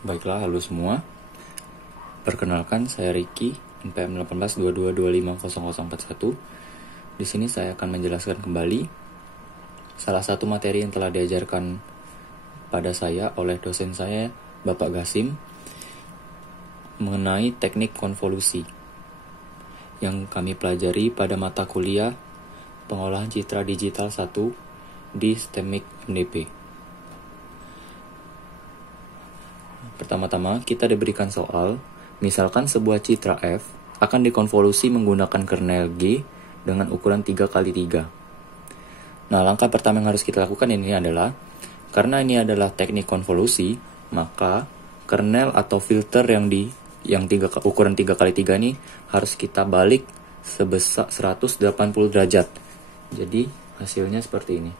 Baiklah, halo semua. Perkenalkan, saya Ricky, NPM 1822250041. Di sini saya akan menjelaskan kembali salah satu materi yang telah diajarkan pada saya oleh dosen saya, Bapak Gasim, mengenai teknik konvolusi yang kami pelajari pada mata kuliah Pengolahan Citra Digital 1 di STEMIK MDP. Pertama-tama, kita diberikan soal, misalkan sebuah citra F akan dikonvolusi menggunakan kernel G dengan ukuran 3x3. Nah, langkah pertama yang harus kita lakukan ini adalah, karena ini adalah teknik konvolusi, maka kernel atau filter yang ukuran 3x3 ini harus kita balik sebesar 180 derajat. Jadi, hasilnya seperti ini.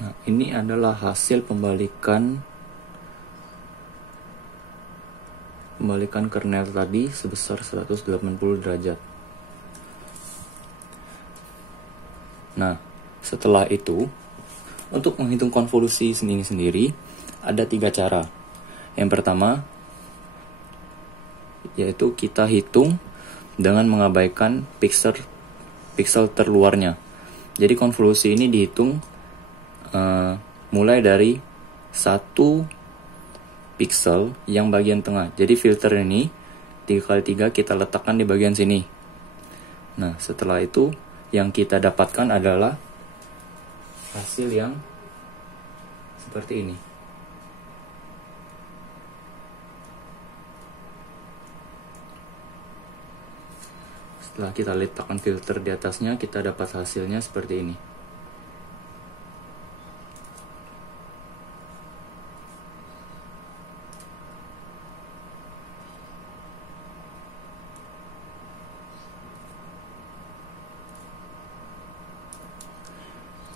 Nah, ini adalah hasil pembalikan kernel tadi sebesar 180 derajat. Nah, setelah itu, untuk menghitung konvolusi sendiri ada 3 cara. Yang pertama, yaitu kita hitung dengan mengabaikan pixel terluarnya. Jadi konvolusi ini dihitung mulai dari 1 pixel yang bagian tengah. Jadi filter ini 3x3 kita letakkan di bagian sini. Nah, setelah itu yang kita dapatkan adalah hasil yang seperti ini. Setelah kita letakkan filter di atasnya, kita dapat hasilnya seperti ini.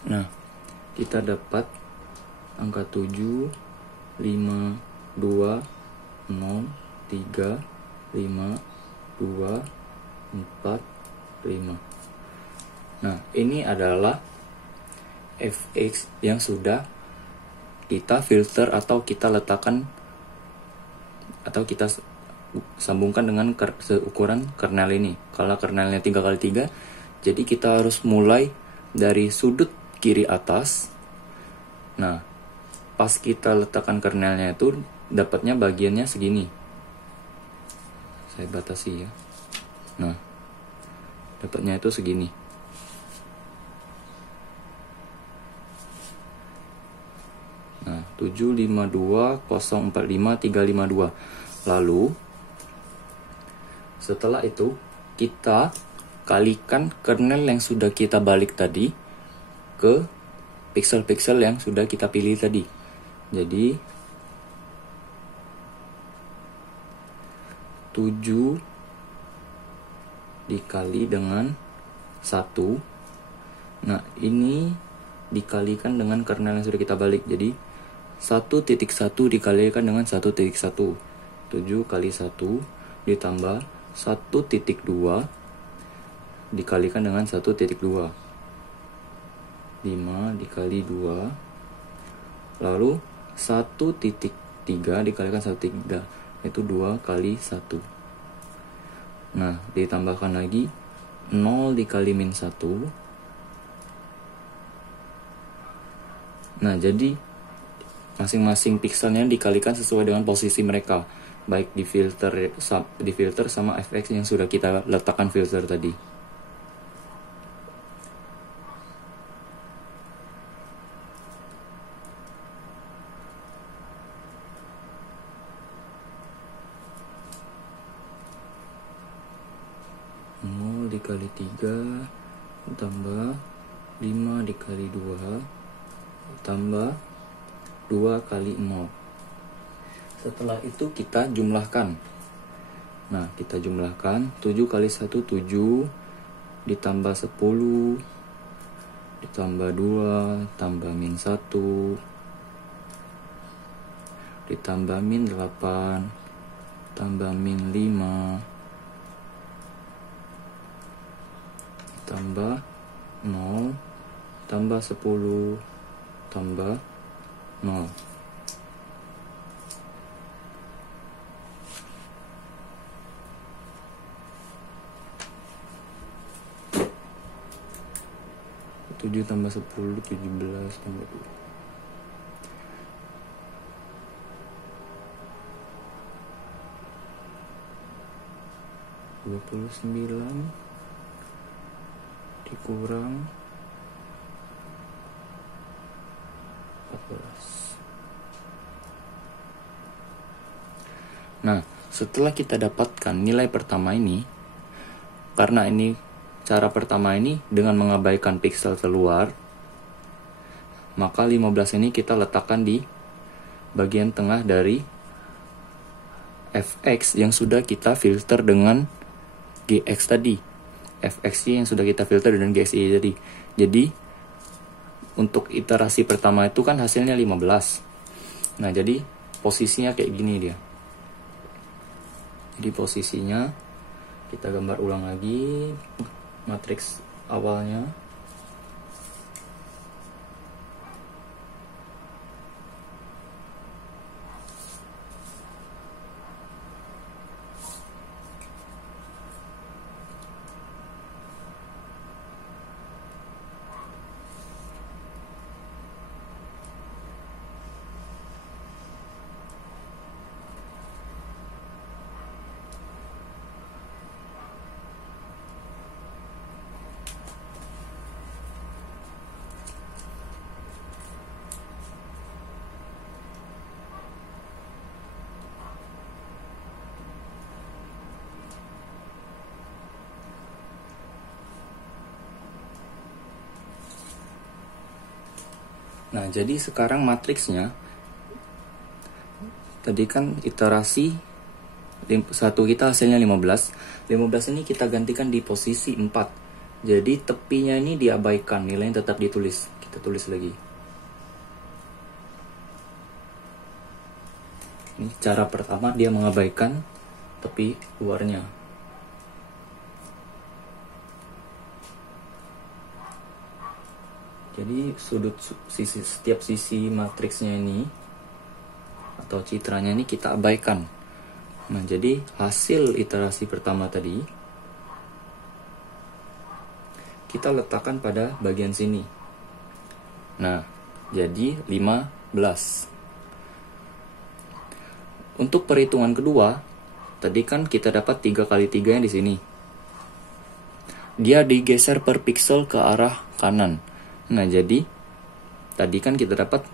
Nah, kita dapat angka 7, 5, 2, 0, 3, 5, 2, 4, 5. Nah, ini adalah fx yang sudah kita filter atau kita letakkan atau kita sambungkan dengan ukuran kernel ini. Kalau kernelnya 3x3, jadi kita harus mulai dari sudut kiri atas. Nah, pas kita letakkan kernelnya itu dapatnya bagiannya segini. Saya batasi ya. Nah, dapatnya itu segini. Nah, 752045352. Lalu setelah itu kita kalikan kernel yang sudah kita balik tadi ke pixel-pixel yang sudah kita pilih tadi. Jadi 7 dikali dengan 1. Nah, ini dikalikan dengan kernel yang sudah kita balik. Jadi 1.1 dikalikan dengan 1.1. 7 kali 1 ditambah 1.2 dikalikan dengan 1.2. 5 dikali 2, lalu 1.3 dikalikan 1.3, itu 2 kali 1. Nah, ditambahkan lagi 0 dikali min 1. Nah, jadi masing-masing pixelnya dikalikan sesuai dengan posisi mereka, baik di filter sama fx yang sudah kita letakkan filter tadi. dikali 3 tambah 5 dikali 2 tambah 2 kali 0. Setelah itu kita jumlahkan. Nah, kita jumlahkan 7 kali 1 7 ditambah 10 ditambah 2 tambah min 1 ditambah min 8 tambah min 5 ditambah 0 tambah 10 tambah 0. Tujuh tambah 10 17 tambah 2 29 dikurang 14. Nah, setelah kita dapatkan nilai pertama ini, karena ini cara pertama ini dengan mengabaikan piksel keluar, maka 15 ini kita letakkan di bagian tengah dari fx yang sudah kita filter dengan gx tadi. Fx yang sudah kita filter dengan gxy tadi. Jadi untuk iterasi pertama itu kan hasilnya 15. Nah, jadi posisinya kayak gini dia. Jadi posisinya kita gambar ulang lagi matriks awalnya. Nah, jadi sekarang matriksnya tadi kan iterasi satu kita hasilnya 15. 15 ini kita gantikan di posisi 4. Jadi tepinya ini diabaikan, nilainya tetap ditulis. Kita tulis lagi. Ini cara pertama dia mengabaikan tepi luarnya. Jadi setiap sisi matriksnya ini atau citranya ini kita abaikan. Nah, jadi hasil iterasi pertama tadi kita letakkan pada bagian sini. Nah, jadi 15. Untuk perhitungan kedua, tadi kan kita dapat 3 kali 3 yang di sini. Dia digeser per pixel ke arah kanan. Nah, jadi tadi kan kita dapat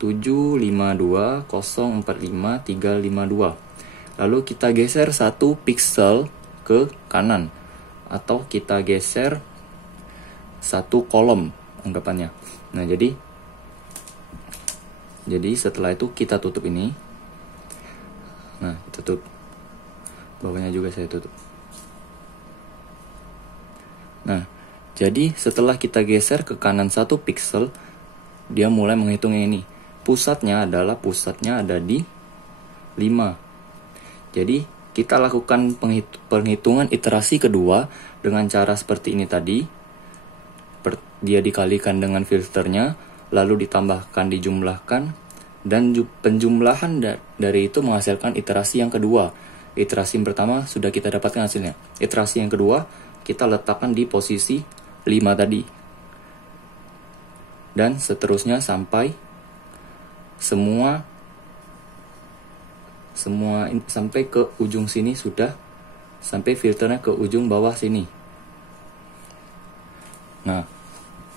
752,045,352. Lalu kita geser 1 pixel ke kanan, atau kita geser 1 kolom anggapannya. Nah, jadi setelah itu kita tutup ini. Nah, kita tutup. Bawahnya juga saya tutup. Nah, jadi setelah kita geser ke kanan 1 pixel, dia mulai menghitungnya ini. Pusatnya ada di 5. Jadi kita lakukan penghitungan iterasi kedua dengan cara seperti ini tadi. Dia dikalikan dengan filternya, lalu ditambahkan, dijumlahkan, dan penjumlahan dari itu menghasilkan iterasi yang kedua. Iterasi yang pertama sudah kita dapatkan hasilnya. Iterasi yang kedua kita letakkan di posisi 5 tadi. Dan seterusnya sampai semua sampai ke ujung sini sudah, sampai filternya ke ujung bawah sini. Nah,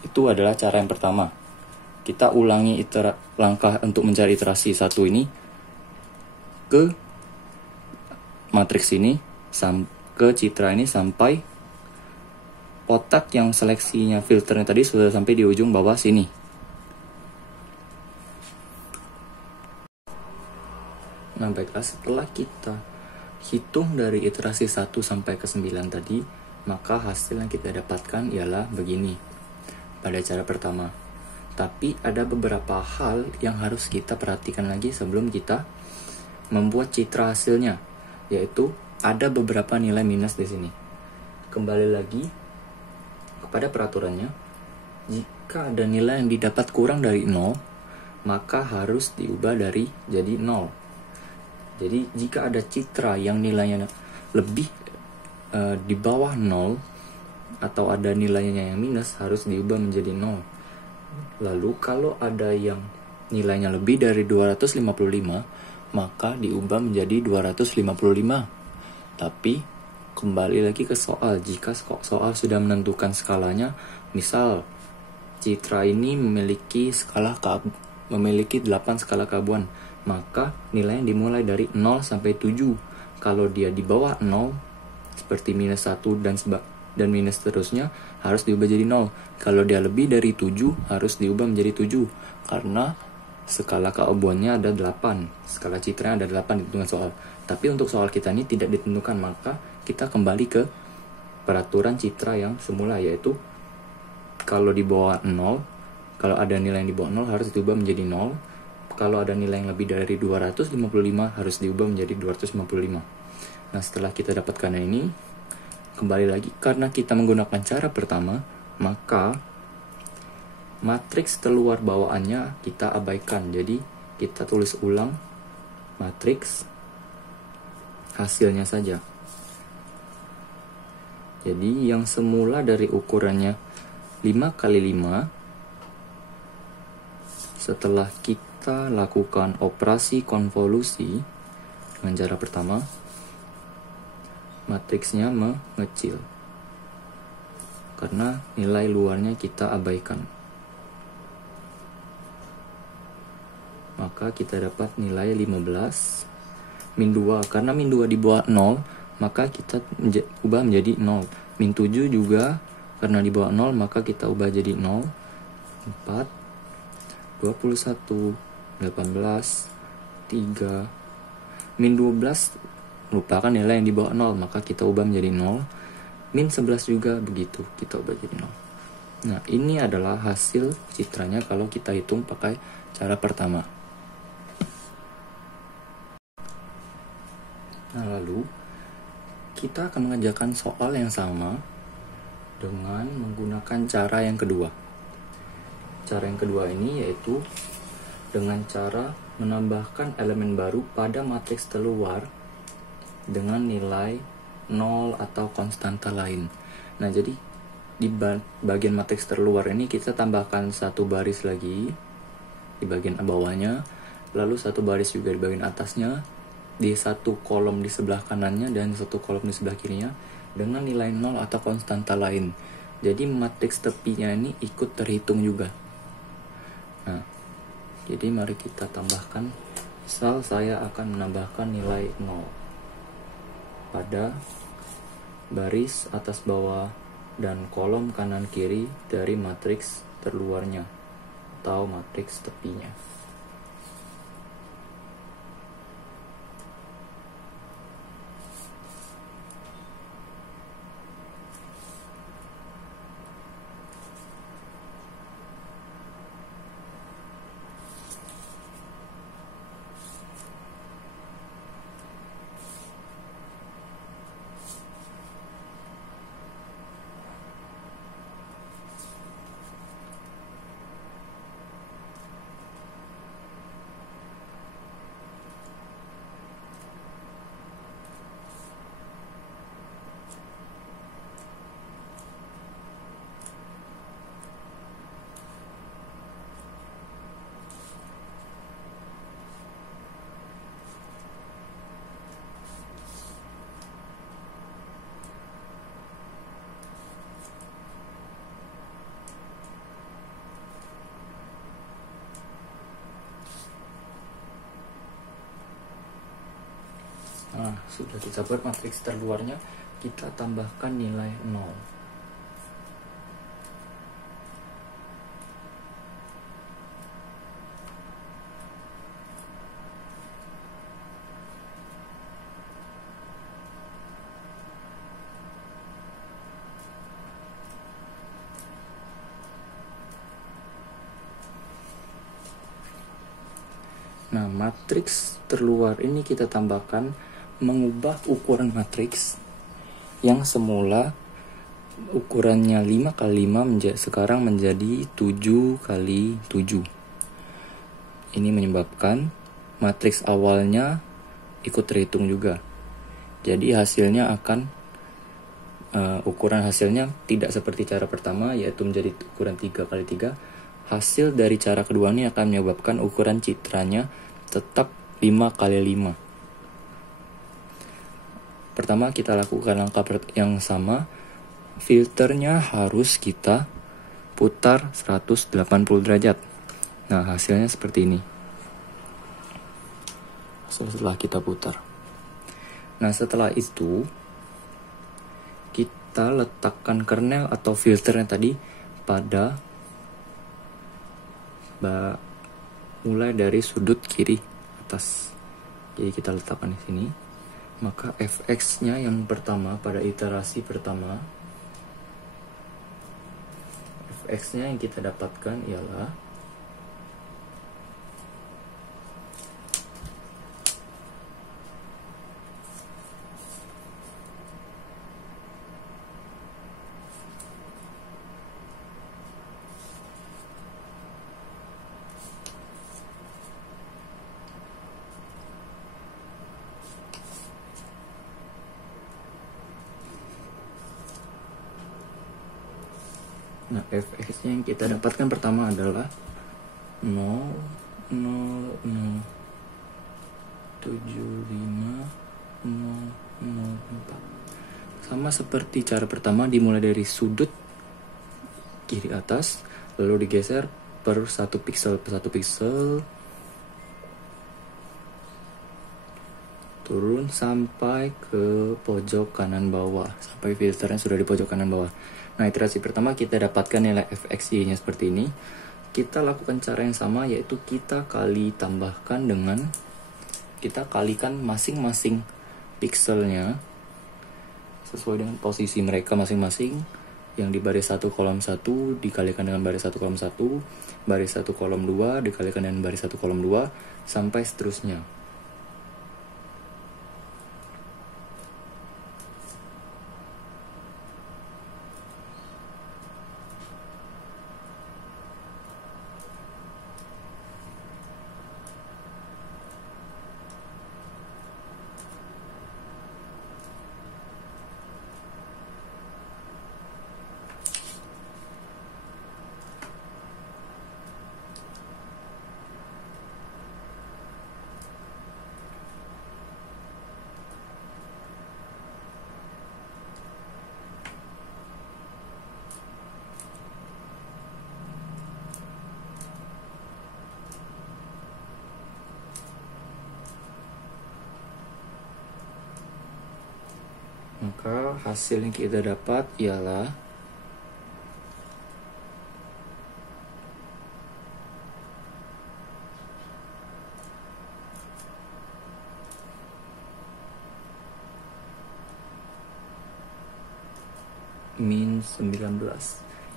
itu adalah cara yang pertama. Kita ulangi langkah untuk mencari iterasi satu ini ke matriks ini, ke citra ini sampai otak yang seleksinya filternya tadi sudah sampai di ujung bawah sini. Nah baiklah, setelah kita hitung dari iterasi 1 sampai ke 9 tadi, maka hasil yang kita dapatkan ialah begini pada cara pertama. Tapi ada beberapa hal yang harus kita perhatikan lagi sebelum kita membuat citra hasilnya, yaitu ada beberapa nilai minus di sini. Kembali lagi kepada peraturannya, jika ada nilai yang didapat kurang dari 0, maka harus diubah jadi 0. Jadi jika ada citra yang nilainya lebih di bawah 0 atau ada nilainya yang minus, harus diubah menjadi 0. Lalu kalau ada yang nilainya lebih dari 255, maka diubah menjadi 255. Tapi kembali lagi ke soal, jika soal sudah menentukan skalanya, misal citra ini memiliki 8 skala keabuan, maka nilainya dimulai dari 0 sampai 7. Kalau dia di bawah 0, seperti minus 1 dan minus terusnya, harus diubah jadi 0. Kalau dia lebih dari 7, harus diubah menjadi 7. Karena skala keabuannya ada 8. Skala citranya ada 8 ditentukan soal. Tapi untuk soal kita ini tidak ditentukan, maka kita kembali ke peraturan citra yang semula, yaitu kalau di bawah 0, kalau ada nilai yang di bawah 0 harus diubah menjadi 0. Kalau ada nilai yang lebih dari 255 harus diubah menjadi 255. Nah setelah kita dapatkan ini, kembali lagi, karena kita menggunakan cara pertama, maka matriks keluar bawaannya kita abaikan. Jadi kita tulis ulang matriks hasilnya saja. Jadi yang semula dari ukurannya 5x5, setelah kita lakukan operasi konvolusi dengan cara pertama, matriksnya mengecil karena nilai luarnya kita abaikan. Maka kita dapat nilai 15 min 2. Karena min 2 di bawah 0, maka kita ubah menjadi 0. Min 7 juga karena di bawah 0, maka kita ubah jadi 0. 4, 21, 18, 3, min 12 merupakan nilai yang di bawah 0, maka kita ubah menjadi 0. Min 11 juga begitu, kita ubah jadi 0. Nah ini adalah hasil citranya kalau kita hitung pakai cara pertama. Nah lalu kita akan mengerjakan soal yang sama dengan menggunakan cara yang kedua. Cara yang kedua ini yaitu dengan cara menambahkan elemen baru pada matriks terluar dengan nilai 0 atau konstanta lain. Nah jadi di bagian matriks terluar ini kita tambahkan satu baris lagi di bagian bawahnya, lalu satu baris juga di bagian atasnya, di satu kolom di sebelah kanannya dan satu kolom di sebelah kirinya dengan nilai 0 atau konstanta lain. Jadi matriks tepinya ini ikut terhitung juga. Nah, jadi mari kita tambahkan. Misal saya akan menambahkan nilai 0 pada baris atas bawah dan kolom kanan kiri dari matriks terluarnya atau matriks tepinya. Nah, sudah kita buat matriks terluarnya, kita tambahkan nilai 0. Nah, matriks terluar ini kita tambahkan mengubah ukuran matriks yang semula ukurannya 5x5 sekarang menjadi 7x7. Ini menyebabkan matriks awalnya ikut terhitung juga. Jadi hasilnya akan ukuran hasilnya tidak seperti cara pertama, yaitu menjadi ukuran 3x3. Hasil dari cara kedua ini akan menyebabkan ukuran citranya tetap 5x5. Pertama kita lakukan langkah yang sama. Filternya harus kita putar 180 derajat. Nah, hasilnya seperti ini. Setelah kita putar. Nah, setelah itu kita letakkan kernel atau filternya tadi pada mulai dari sudut kiri atas. Jadi kita letakkan di sini. Maka fx-nya yang pertama pada iterasi pertama, fx-nya yang kita dapatkan ialah Nah, fx-nya yang kita dapatkan pertama adalah 0,075,004. Sama seperti cara pertama, dimulai dari sudut kiri atas, lalu digeser per 1 piksel per 1 piksel, turun sampai ke pojok kanan bawah, sampai filternya sudah di pojok kanan bawah. Nah, iterasi pertama kita dapatkan nilai fxy-nya seperti ini. Kita lakukan cara yang sama, yaitu kita kalikan masing-masing pikselnya sesuai dengan posisi mereka masing-masing. Yang di baris 1 kolom 1 dikalikan dengan baris 1 kolom 1, baris 1 kolom 2 dikalikan dengan baris 1 kolom 2, sampai seterusnya. Maka hasil yang kita dapat ialah min 19.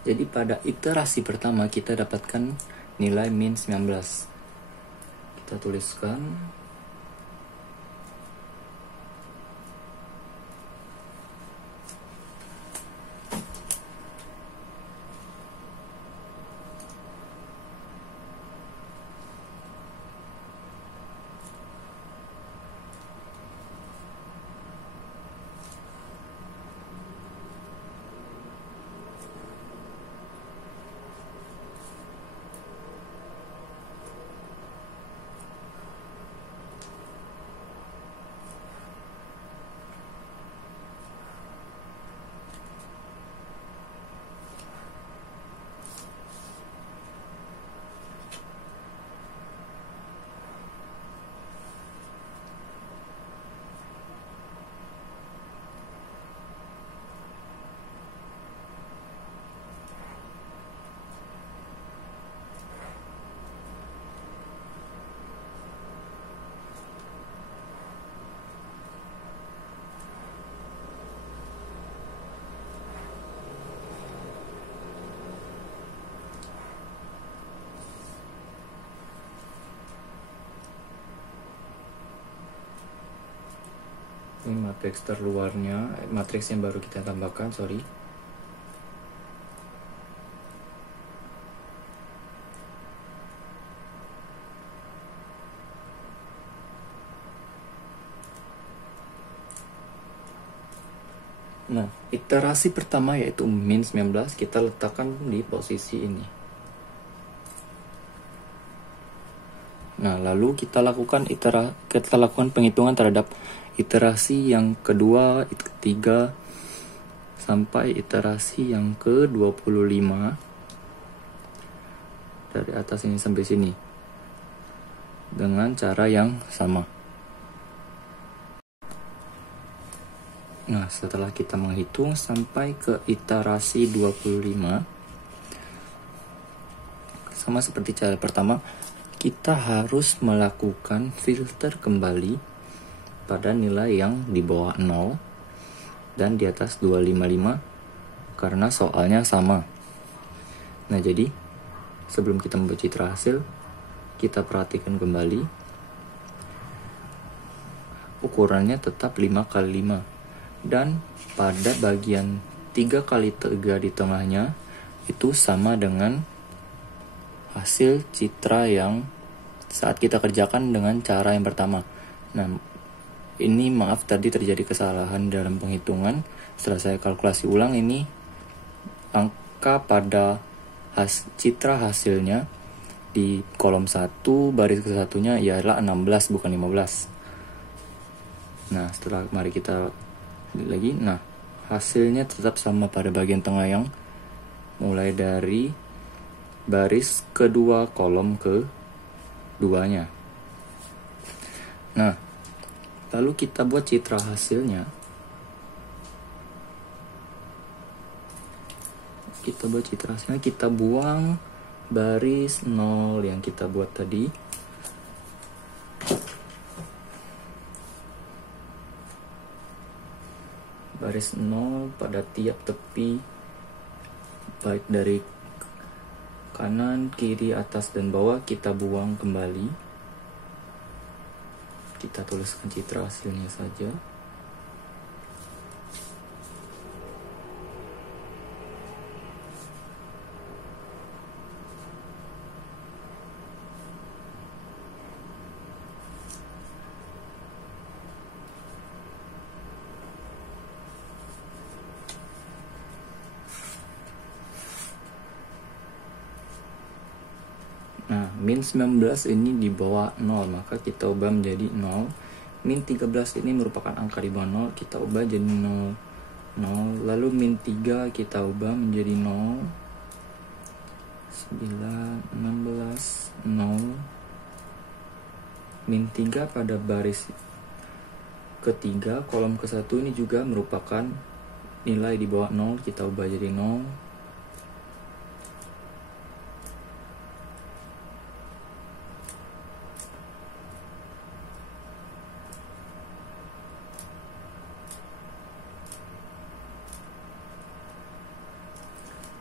Jadi pada iterasi pertama kita dapatkan nilai min 19. Kita tuliskan Ini matriks terluarnya, matriks yang baru kita tambahkan, sorry. Nah, iterasi pertama yaitu min 19 kita letakkan di posisi ini. Nah, lalu kita lakukan penghitungan terhadap iterasi yang kedua, ketiga, sampai iterasi yang ke-25 dari atas ini sampai sini dengan cara yang sama. Nah, setelah kita menghitung sampai ke iterasi 25, sama seperti cara pertama, kita harus melakukan filter kembali pada nilai yang di bawah 0 dan di atas 255 karena soalnya sama. Nah, jadi sebelum kita membuat citra hasil, kita perhatikan kembali ukurannya tetap 5 kali 5. Dan pada bagian 3 kali 3 di tengahnya itu sama dengan hasil citra yang saat kita kerjakan dengan cara yang pertama. Nah, ini maaf tadi terjadi kesalahan dalam penghitungan. Setelah saya kalkulasi ulang, ini angka pada citra hasilnya di kolom 1 baris ke satunya ialah 16 bukan 15. Nah, setelah mari kita lagi. Nah, hasilnya tetap sama pada bagian tengah yang mulai dari baris kedua kolom ke duanya. Nah, lalu kita buat citra hasilnya. Kita buang baris 0 yang kita buat tadi. Baris 0 pada tiap tepi, baik dari kanan, kiri, atas, dan bawah, kita buang kembali. Kita tuliskan citra hasilnya saja. Nah, min 19 ini di bawah 0, maka kita ubah menjadi 0. Min 13 ini merupakan angka di bawah 0, kita ubah jadi 0. Lalu min 3 kita ubah menjadi 0. 9, 16, 0. Min 3 pada baris ketiga, kolom ke-1 ini juga merupakan nilai di bawah 0, kita ubah jadi 0.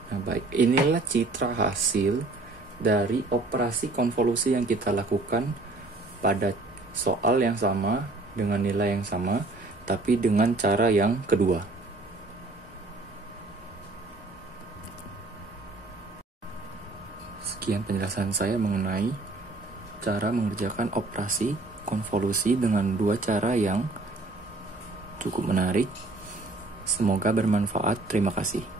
Nah, baik, inilah citra hasil dari operasi konvolusi yang kita lakukan pada soal yang sama dengan nilai yang sama, tapi dengan cara yang kedua. Sekian penjelasan saya mengenai cara mengerjakan operasi konvolusi dengan dua cara yang cukup menarik. Semoga bermanfaat. Terima kasih.